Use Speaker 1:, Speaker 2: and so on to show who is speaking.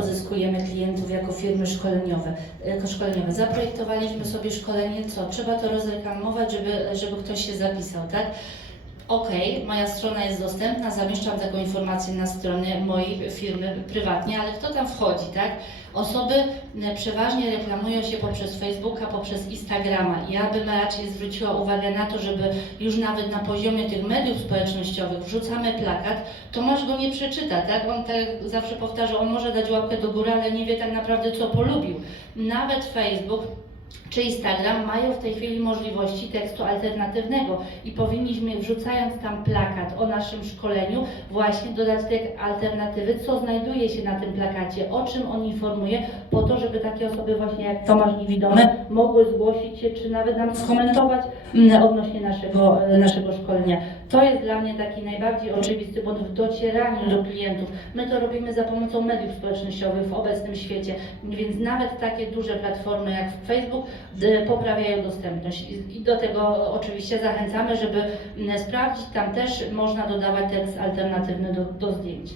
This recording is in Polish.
Speaker 1: pozyskujemy klientów jako firmy szkoleniowe. Jako szkoleniowe. Zaprojektowaliśmy sobie szkolenie, co? Trzeba to rozreklamować, żeby, żeby ktoś się zapisał, tak? Okej, moja strona jest dostępna, zamieszczam taką informację na stronie mojej firmy prywatnie, ale kto tam wchodzi, tak? Osoby e, przeważnie reklamują się poprzez Facebooka, poprzez Instagrama. Ja bym raczej zwróciła uwagę na to, żeby już nawet na poziomie tych mediów społecznościowych wrzucamy plakat, to masz go nie przeczyta, tak? On tak zawsze powtarza, on może dać łapkę do góry, ale nie wie tak naprawdę co polubił. Nawet Facebook czy Instagram mają w tej chwili możliwości tekstu alternatywnego i powinniśmy wrzucając tam plakat o naszym szkoleniu właśnie dodać te alternatywy, co znajduje się na tym plakacie, o czym on informuje, po to, żeby takie osoby właśnie jak Tomasz Niewidomy mogły zgłosić się, czy nawet nam skomentować mm, odnośnie naszego, e, naszego szkolenia. To jest dla mnie taki najbardziej oczywisty błąd w docieraniu do klientów. My to robimy za pomocą mediów społecznościowych w obecnym świecie, więc nawet takie duże platformy jak Facebook poprawiają dostępność I- do tego oczywiście zachęcamy, żeby sprawdzić, tam też można dodawać tekst alternatywny do, do zdjęć.